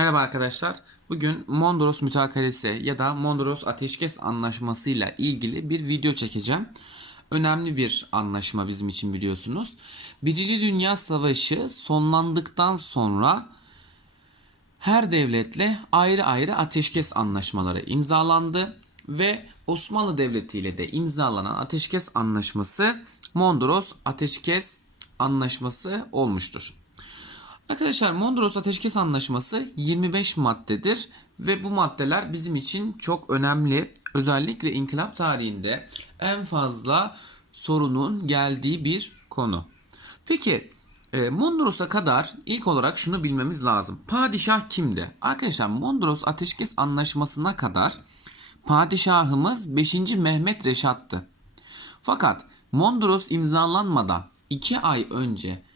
Merhaba arkadaşlar. Bugün Mondros Mütakalesi ya da Mondros Ateşkes Anlaşması ile ilgili bir video çekeceğim. Önemli bir anlaşma bizim için biliyorsunuz. Birinci Dünya Savaşı sonlandıktan sonra her devletle ayrı ayrı ateşkes anlaşmaları imzalandı ve Osmanlı Devleti ile de imzalanan ateşkes anlaşması Mondros Ateşkes Anlaşması olmuştur. Arkadaşlar Mondros Ateşkes Anlaşması 25 maddedir ve bu maddeler bizim için çok önemli. Özellikle inkılap tarihinde en fazla sorunun geldiği bir konu. Peki e, Mondros'a kadar ilk olarak şunu bilmemiz lazım. Padişah kimdi? Arkadaşlar Mondros Ateşkes Anlaşması'na kadar padişahımız 5. Mehmet Reşat'tı. Fakat Mondros imzalanmadan 2 ay önce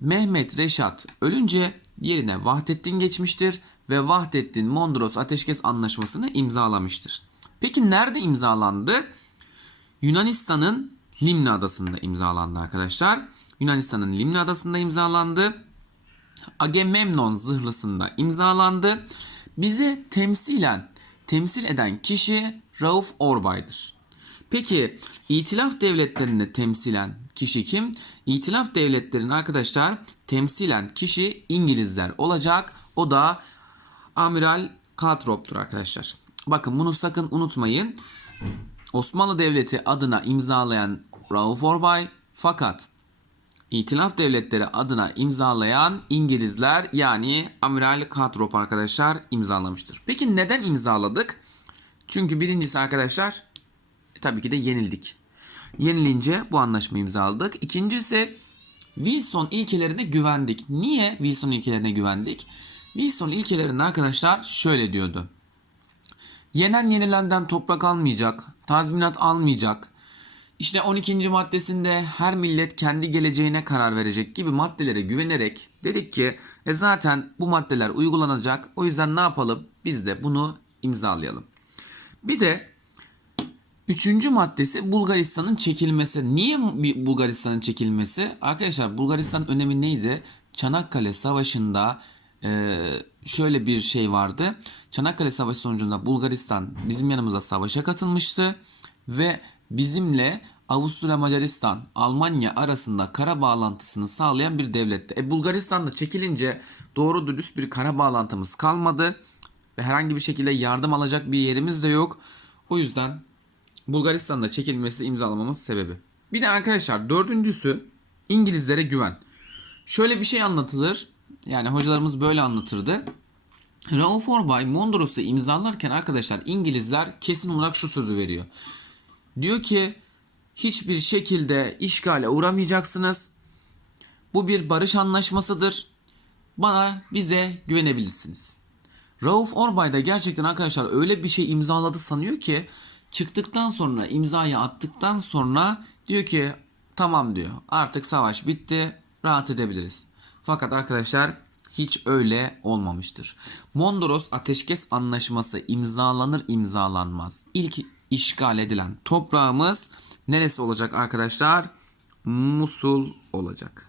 Mehmet Reşat ölünce yerine Vahdettin geçmiştir ve Vahdettin Mondros Ateşkes Anlaşması'nı imzalamıştır. Peki nerede imzalandı? Yunanistan'ın Limna Adası'nda imzalandı arkadaşlar. Yunanistan'ın Limna Adası'nda imzalandı. Agamemnon zırhlısında imzalandı. Bizi temsilen temsil eden kişi Rauf Orbay'dır. Peki İtilaf devletlerini temsilen kişi kim? İtilaf devletlerinin arkadaşlar temsilen kişi İngilizler olacak. O da Amiral Calthrop'tur arkadaşlar. Bakın bunu sakın unutmayın. Osmanlı Devleti adına imzalayan Rauf Orbay fakat İtilaf devletleri adına imzalayan İngilizler yani Amiral Calthrop arkadaşlar imzalamıştır. Peki neden imzaladık? Çünkü birincisi arkadaşlar tabii ki de yenildik. Yenilince bu anlaşmayı imzaladık. İkincisi Wilson ilkelerine güvendik. Niye Wilson ilkelerine güvendik? Wilson ilkelerinde arkadaşlar şöyle diyordu. Yenen yenilenden toprak almayacak, tazminat almayacak. İşte 12. maddesinde her millet kendi geleceğine karar verecek gibi maddelere güvenerek dedik ki e zaten bu maddeler uygulanacak. O yüzden ne yapalım? Biz de bunu imzalayalım. Bir de Üçüncü maddesi Bulgaristan'ın çekilmesi. Niye Bulgaristan'ın çekilmesi? Arkadaşlar Bulgaristan'ın önemi neydi? Çanakkale Savaşı'nda e, şöyle bir şey vardı. Çanakkale Savaşı sonucunda Bulgaristan bizim yanımıza savaşa katılmıştı ve bizimle Avusturya Macaristan, Almanya arasında kara bağlantısını sağlayan bir devletti. E Bulgaristan'da çekilince doğru dürüst bir kara bağlantımız kalmadı ve herhangi bir şekilde yardım alacak bir yerimiz de yok. O yüzden Bulgaristan'da çekilmesi imzalamamız sebebi. Bir de arkadaşlar dördüncüsü İngilizlere güven. Şöyle bir şey anlatılır. Yani hocalarımız böyle anlatırdı. Rauf Orbay Mondros'u imzalarken arkadaşlar İngilizler kesin olarak şu sözü veriyor. Diyor ki hiçbir şekilde işgale uğramayacaksınız. Bu bir barış anlaşmasıdır. Bana bize güvenebilirsiniz. Rauf Orbay da gerçekten arkadaşlar öyle bir şey imzaladı sanıyor ki çıktıktan sonra imzayı attıktan sonra diyor ki tamam diyor artık savaş bitti rahat edebiliriz. Fakat arkadaşlar hiç öyle olmamıştır. Mondros Ateşkes Anlaşması imzalanır imzalanmaz. İlk işgal edilen toprağımız neresi olacak arkadaşlar? Musul olacak.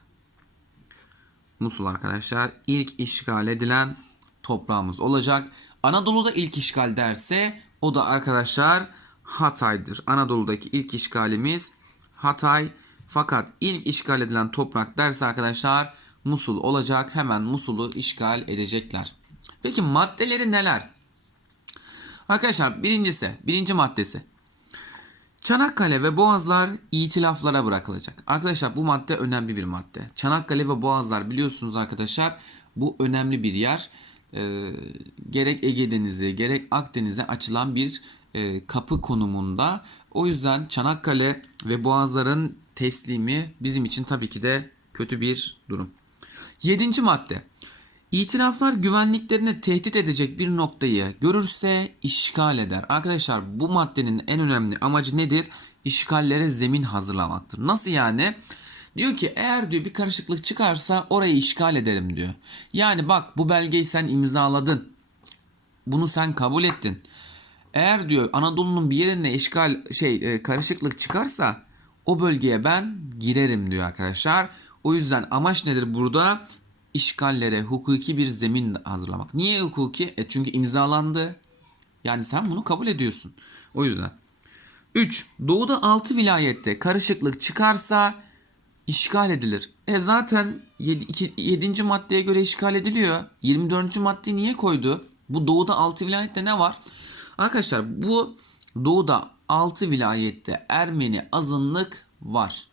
Musul arkadaşlar ilk işgal edilen toprağımız olacak. Anadolu'da ilk işgal derse o da arkadaşlar Hatay'dır. Anadolu'daki ilk işgalimiz Hatay. Fakat ilk işgal edilen toprak derse arkadaşlar Musul olacak. Hemen Musul'u işgal edecekler. Peki maddeleri neler? Arkadaşlar birincisi, birinci maddesi. Çanakkale ve Boğazlar itilaflara bırakılacak. Arkadaşlar bu madde önemli bir madde. Çanakkale ve Boğazlar biliyorsunuz arkadaşlar bu önemli bir yer. Ee, gerek Ege Denizi gerek Akdeniz'e açılan bir e, kapı konumunda. O yüzden Çanakkale ve Boğazların teslimi bizim için tabii ki de kötü bir durum. Yedinci madde. İtiraflar güvenliklerini tehdit edecek bir noktayı görürse işgal eder. Arkadaşlar bu maddenin en önemli amacı nedir? İşgallere zemin hazırlamaktır. Nasıl yani? Diyor ki eğer diyor bir karışıklık çıkarsa orayı işgal ederim diyor. Yani bak bu belgeyi sen imzaladın. Bunu sen kabul ettin. Eğer diyor Anadolu'nun bir yerine işgal şey e, karışıklık çıkarsa o bölgeye ben girerim diyor arkadaşlar. O yüzden amaç nedir burada? işgallere hukuki bir zemin hazırlamak. Niye hukuki? E çünkü imzalandı. Yani sen bunu kabul ediyorsun. O yüzden. 3. Doğuda 6 vilayette karışıklık çıkarsa işgal edilir. E zaten 7. maddeye göre işgal ediliyor. 24. maddeyi niye koydu? Bu doğuda 6 vilayette ne var? Arkadaşlar bu doğuda 6 vilayette Ermeni azınlık var.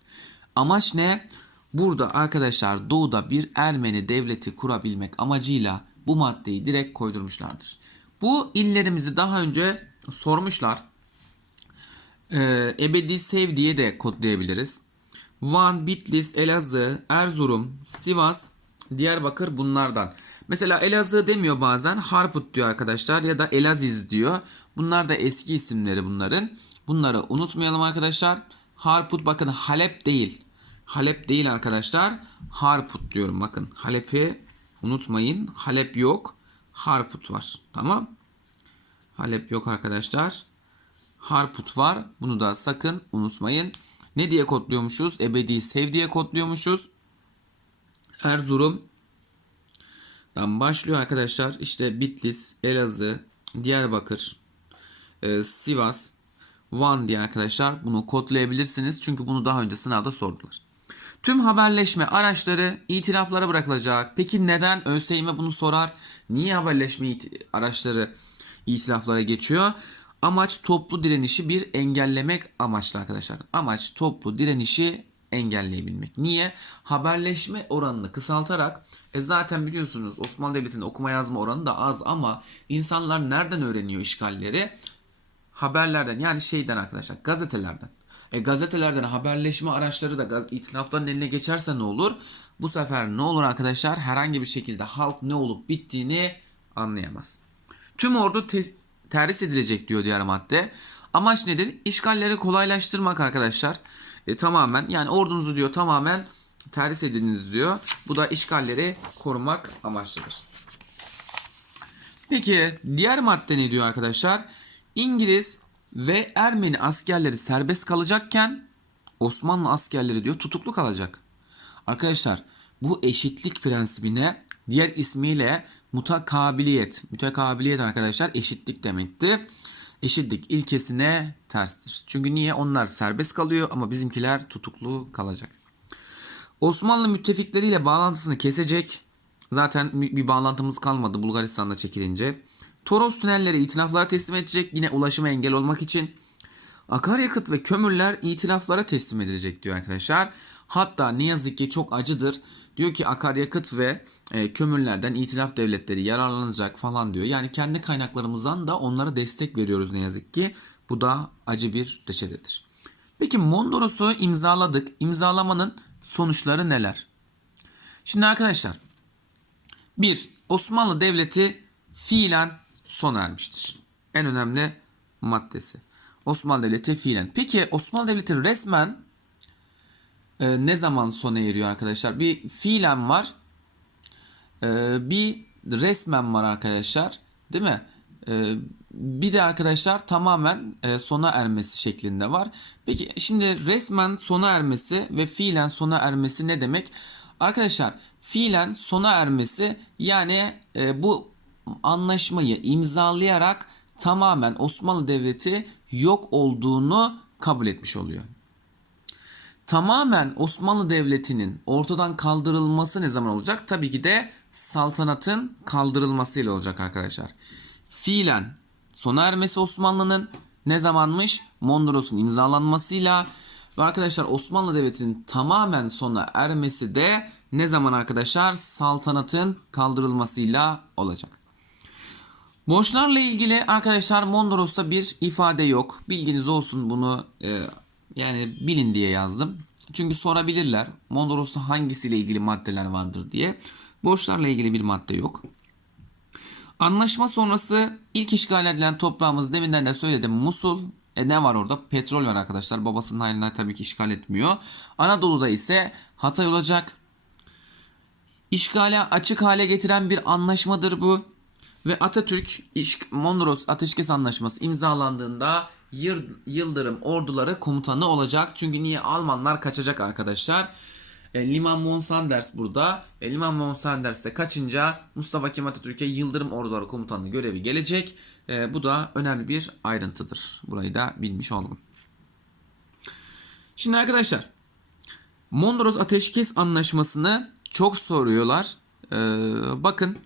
Amaç ne? Burada arkadaşlar doğuda bir Ermeni devleti kurabilmek amacıyla bu maddeyi direkt koydurmuşlardır. Bu illerimizi daha önce sormuşlar. Ee, ebedi sev diye de kodlayabiliriz. Van, Bitlis, Elazığ, Erzurum, Sivas, Diyarbakır bunlardan. Mesela Elazığ demiyor bazen Harput diyor arkadaşlar ya da Elaziz diyor. Bunlar da eski isimleri bunların. Bunları unutmayalım arkadaşlar. Harput bakın Halep değil. Halep değil arkadaşlar. Harput diyorum bakın. Halep'i unutmayın. Halep yok. Harput var. Tamam. Halep yok arkadaşlar. Harput var. Bunu da sakın unutmayın. Ne diye kodluyormuşuz? Ebedi sev diye kodluyormuşuz. Erzurum dan başlıyor arkadaşlar. İşte Bitlis, Elazığ, Diyarbakır, e, Sivas, Van diye arkadaşlar bunu kodlayabilirsiniz. Çünkü bunu daha önce sınavda sordular. Tüm haberleşme araçları itiraflara bırakılacak. Peki neden ÖSYM bunu sorar? Niye haberleşme araçları itiraflara geçiyor? Amaç toplu direnişi bir engellemek amaçlı arkadaşlar. Amaç toplu direnişi engelleyebilmek. Niye? Haberleşme oranını kısaltarak e zaten biliyorsunuz Osmanlı Devleti'nin okuma yazma oranı da az ama insanlar nereden öğreniyor işgalleri? Haberlerden yani şeyden arkadaşlar gazetelerden. E gazetelerden haberleşme araçları da itilafların eline geçerse ne olur? Bu sefer ne olur arkadaşlar? Herhangi bir şekilde halk ne olup bittiğini anlayamaz. Tüm ordu te- terhis edilecek diyor diğer madde. Amaç nedir? İşgalleri kolaylaştırmak arkadaşlar. E, tamamen yani ordunuzu diyor tamamen terhis ediniz diyor. Bu da işgalleri korumak amaçlıdır. Peki diğer madde ne diyor arkadaşlar? İngiliz ve Ermeni askerleri serbest kalacakken Osmanlı askerleri diyor tutuklu kalacak. Arkadaşlar bu eşitlik prensibine diğer ismiyle mutakabiliyet. Mutakabiliyet arkadaşlar eşitlik demekti. Eşitlik ilkesine terstir. Çünkü niye? Onlar serbest kalıyor ama bizimkiler tutuklu kalacak. Osmanlı müttefikleriyle bağlantısını kesecek. Zaten bir bağlantımız kalmadı Bulgaristan'da çekilince. Toros tünelleri itilaflara teslim edecek yine ulaşıma engel olmak için. Akaryakıt ve kömürler itilaflara teslim edilecek diyor arkadaşlar. Hatta ne yazık ki çok acıdır. Diyor ki akaryakıt ve e, kömürlerden itilaf devletleri yararlanacak falan diyor. Yani kendi kaynaklarımızdan da onlara destek veriyoruz ne yazık ki. Bu da acı bir reçetedir. Peki Mondros'u imzaladık. İmzalamanın sonuçları neler? Şimdi arkadaşlar bir Osmanlı Devleti fiilen sona ermiştir. En önemli maddesi. Osmanlı Devleti fiilen. Peki Osmanlı Devleti resmen e, ne zaman sona eriyor arkadaşlar? Bir fiilen var. E, bir resmen var arkadaşlar. Değil mi? E, bir de arkadaşlar tamamen e, sona ermesi şeklinde var. Peki şimdi resmen sona ermesi ve fiilen sona ermesi ne demek? Arkadaşlar fiilen sona ermesi yani e, bu anlaşmayı imzalayarak tamamen Osmanlı Devleti yok olduğunu kabul etmiş oluyor. Tamamen Osmanlı Devleti'nin ortadan kaldırılması ne zaman olacak? Tabii ki de saltanatın kaldırılmasıyla olacak arkadaşlar. Fiilen sona ermesi Osmanlı'nın ne zamanmış? Mondros'un imzalanmasıyla ve arkadaşlar Osmanlı Devleti'nin tamamen sona ermesi de ne zaman arkadaşlar? Saltanatın kaldırılmasıyla olacak. Borçlarla ilgili arkadaşlar Mondros'ta bir ifade yok. Bilginiz olsun bunu e, yani bilin diye yazdım. Çünkü sorabilirler Mondros'ta hangisiyle ilgili maddeler vardır diye. Borçlarla ilgili bir madde yok. Anlaşma sonrası ilk işgal edilen toprağımız deminden de söyledim Musul. E ne var orada? Petrol var arkadaşlar. Babasının haline tabii ki işgal etmiyor. Anadolu'da ise Hatay olacak. İşgale açık hale getiren bir anlaşmadır bu. Ve Atatürk Mondros Ateşkes Anlaşması imzalandığında Yıldırım orduları komutanı olacak. Çünkü niye Almanlar kaçacak arkadaşlar. E, Liman von Sanders burada. E, Liman von Sanders'e kaçınca Mustafa Kemal Atatürk'e Yıldırım Orduları Komutanlığı görevi gelecek. E, bu da önemli bir ayrıntıdır. Burayı da bilmiş oldum. Şimdi arkadaşlar Mondros Ateşkes Anlaşması'nı çok soruyorlar. Ee, bakın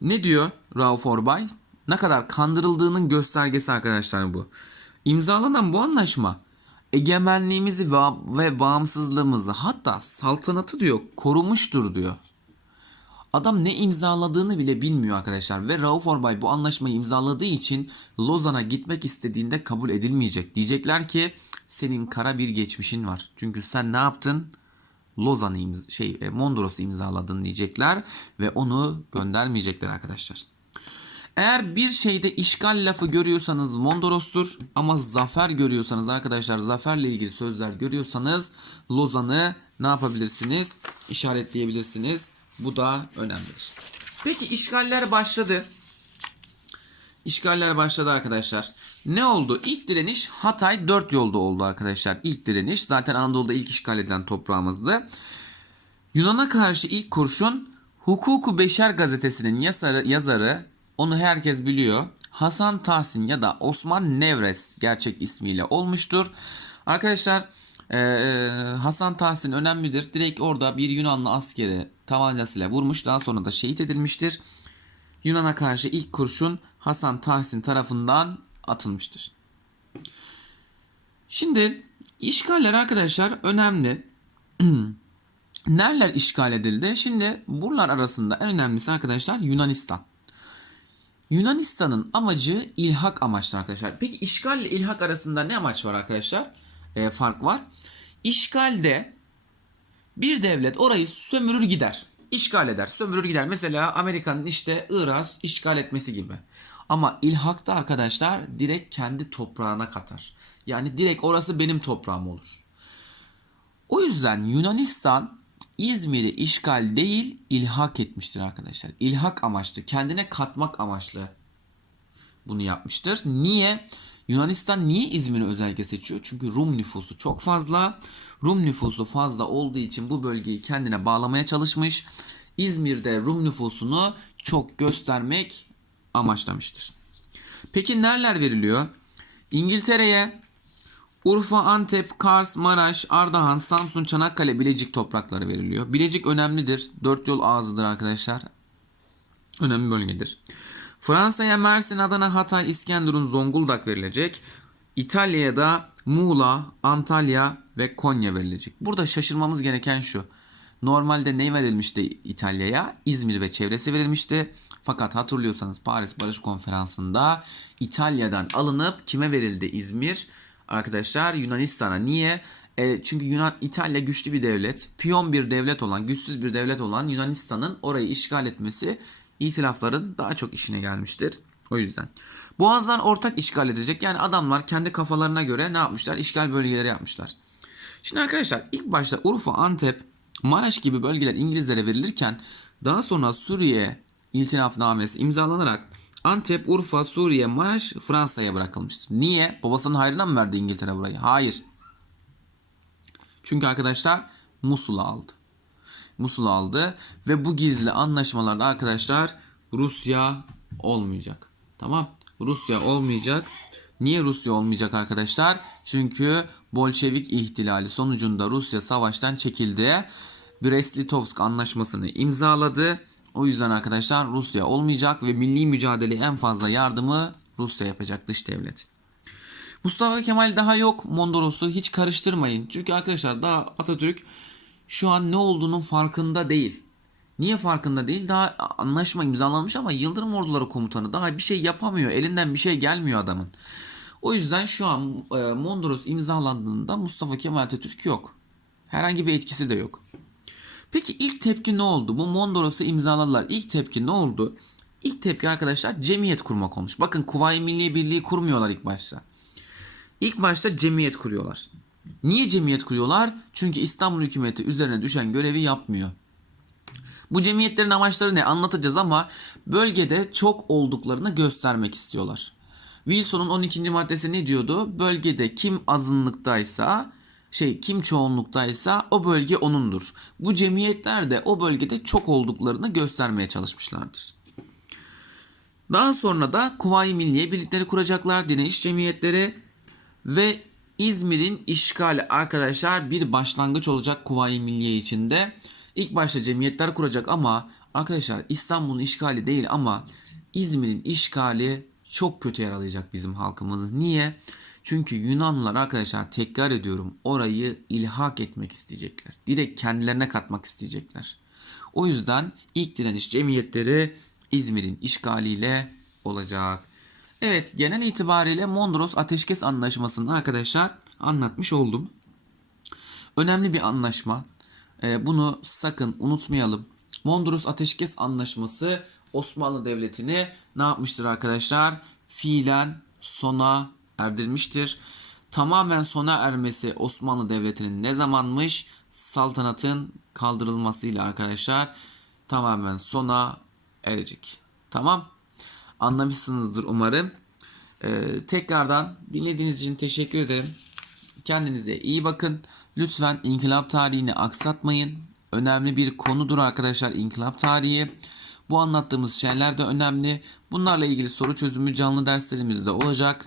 ne diyor Rauf Orbay? Ne kadar kandırıldığının göstergesi arkadaşlar bu. İmzalanan bu anlaşma egemenliğimizi ve, bağımsızlığımızı hatta saltanatı diyor korumuştur diyor. Adam ne imzaladığını bile bilmiyor arkadaşlar ve Rauf Orbay bu anlaşmayı imzaladığı için Lozan'a gitmek istediğinde kabul edilmeyecek. Diyecekler ki senin kara bir geçmişin var. Çünkü sen ne yaptın? Lozan'ı imz- şey e, Mondros'u imzaladın diyecekler ve onu göndermeyecekler arkadaşlar. Eğer bir şeyde işgal lafı görüyorsanız Mondros'tur ama zafer görüyorsanız arkadaşlar zaferle ilgili sözler görüyorsanız Lozan'ı ne yapabilirsiniz? İşaretleyebilirsiniz. Bu da önemlidir. Peki işgaller başladı. İşgaller başladı arkadaşlar. Ne oldu? İlk direniş Hatay 4 yolda oldu arkadaşlar. İlk direniş zaten Anadolu'da ilk işgal edilen toprağımızdı. Yunan'a karşı ilk kurşun Hukuku Beşer gazetesinin yazarı, yazarı onu herkes biliyor. Hasan Tahsin ya da Osman Nevres gerçek ismiyle olmuştur. Arkadaşlar eee, Hasan Tahsin önemlidir. Direkt orada bir Yunanlı askeri tabancasıyla vurmuş. Daha sonra da şehit edilmiştir. Yunan'a karşı ilk kurşun Hasan Tahsin tarafından atılmıştır. Şimdi işgaller arkadaşlar önemli. Nereler işgal edildi? Şimdi buralar arasında en önemlisi arkadaşlar Yunanistan. Yunanistan'ın amacı ilhak amaçlı arkadaşlar. Peki işgal ile ilhak arasında ne amaç var arkadaşlar? Ee, fark var. İşgalde bir devlet orayı sömürür gider. İşgal eder, sömürür gider. Mesela Amerika'nın işte Irak işgal etmesi gibi. Ama ilhakta arkadaşlar direkt kendi toprağına katar. Yani direkt orası benim toprağım olur. O yüzden Yunanistan İzmir'i işgal değil ilhak etmiştir arkadaşlar. İlhak amaçlı, kendine katmak amaçlı bunu yapmıştır. Niye? Yunanistan niye İzmir'i özellikle seçiyor? Çünkü Rum nüfusu çok fazla. Rum nüfusu fazla olduğu için bu bölgeyi kendine bağlamaya çalışmış. İzmir'de Rum nüfusunu çok göstermek amaçlamıştır. Peki nereler veriliyor? İngiltere'ye Urfa, Antep, Kars, Maraş, Ardahan, Samsun, Çanakkale, Bilecik toprakları veriliyor. Bilecik önemlidir. Dört yol ağzıdır arkadaşlar. Önemli bölgedir. Fransa'ya Mersin, Adana, Hatay, İskenderun, Zonguldak verilecek. İtalya'ya da Muğla, Antalya ve Konya verilecek. Burada şaşırmamız gereken şu. Normalde ne verilmişti İtalya'ya? İzmir ve çevresi verilmişti. Fakat hatırlıyorsanız Paris Barış Konferansı'nda İtalya'dan alınıp kime verildi İzmir? Arkadaşlar Yunanistan'a. Niye? E, çünkü Yunan İtalya güçlü bir devlet, piyon bir devlet olan, güçsüz bir devlet olan Yunanistan'ın orayı işgal etmesi itilafların daha çok işine gelmiştir. O yüzden. Boğazlar ortak işgal edecek. Yani adamlar kendi kafalarına göre ne yapmışlar? İşgal bölgeleri yapmışlar. Şimdi arkadaşlar ilk başta Urfa, Antep, Maraş gibi bölgeler İngilizlere verilirken daha sonra Suriye iltilafnamesi imzalanarak Antep, Urfa, Suriye, Maraş Fransa'ya bırakılmıştır. Niye? Babasının hayrına mı verdi İngiltere burayı? Hayır. Çünkü arkadaşlar Musul'u aldı. Musul'u aldı ve bu gizli anlaşmalarda arkadaşlar Rusya olmayacak. Tamam? Rusya olmayacak. Niye Rusya olmayacak arkadaşlar? Çünkü Bolşevik ihtilali sonucunda Rusya savaştan çekildi. Brest-Litovsk anlaşmasını imzaladı. O yüzden arkadaşlar Rusya olmayacak ve milli mücadele en fazla yardımı Rusya yapacak dış devlet. Mustafa Kemal daha yok Mondros'u hiç karıştırmayın. Çünkü arkadaşlar daha Atatürk şu an ne olduğunun farkında değil. Niye farkında değil? Daha anlaşma imzalanmış ama Yıldırım Orduları Komutanı daha bir şey yapamıyor. Elinden bir şey gelmiyor adamın. O yüzden şu an e, Mondros imzalandığında Mustafa Kemal Atatürk yok. Herhangi bir etkisi de yok. Peki ilk tepki ne oldu? Bu Mondros'u imzaladılar. İlk tepki ne oldu? İlk tepki arkadaşlar cemiyet kurmak olmuş. Bakın Kuvayi Milliye Birliği kurmuyorlar ilk başta. İlk başta cemiyet kuruyorlar. Niye cemiyet kuruyorlar? Çünkü İstanbul hükümeti üzerine düşen görevi yapmıyor. Bu cemiyetlerin amaçları ne anlatacağız ama bölgede çok olduklarını göstermek istiyorlar. Wilson'un 12. maddesi ne diyordu? Bölgede kim azınlıktaysa şey kim çoğunluktaysa o bölge onundur. Bu cemiyetler de o bölgede çok olduklarını göstermeye çalışmışlardır. Daha sonra da Kuvayi Milliye birlikleri kuracaklar, direniş cemiyetleri ve İzmir'in işgali arkadaşlar bir başlangıç olacak Kuvayi Milliye içinde. İlk başta cemiyetler kuracak ama arkadaşlar İstanbul'un işgali değil ama İzmir'in işgali çok kötü yaralayacak bizim halkımızı. Niye? Çünkü Yunanlılar arkadaşlar tekrar ediyorum orayı ilhak etmek isteyecekler. Direkt kendilerine katmak isteyecekler. O yüzden ilk direniş cemiyetleri İzmir'in işgaliyle olacak. Evet genel itibariyle Mondros Ateşkes Anlaşması'nı arkadaşlar anlatmış oldum. Önemli bir anlaşma. Ee, bunu sakın unutmayalım. Mondros Ateşkes Anlaşması Osmanlı Devleti'ni ne yapmıştır arkadaşlar? Fiilen sona erdirmiştir. Tamamen sona ermesi Osmanlı Devleti'nin ne zamanmış? Saltanatın kaldırılmasıyla arkadaşlar tamamen sona erecek. Tamam. Anlamışsınızdır umarım. Ee, tekrardan dinlediğiniz için teşekkür ederim. Kendinize iyi bakın. Lütfen inkılap tarihini aksatmayın. Önemli bir konudur arkadaşlar inkılap tarihi. Bu anlattığımız şeyler de önemli. Bunlarla ilgili soru çözümü canlı derslerimizde olacak.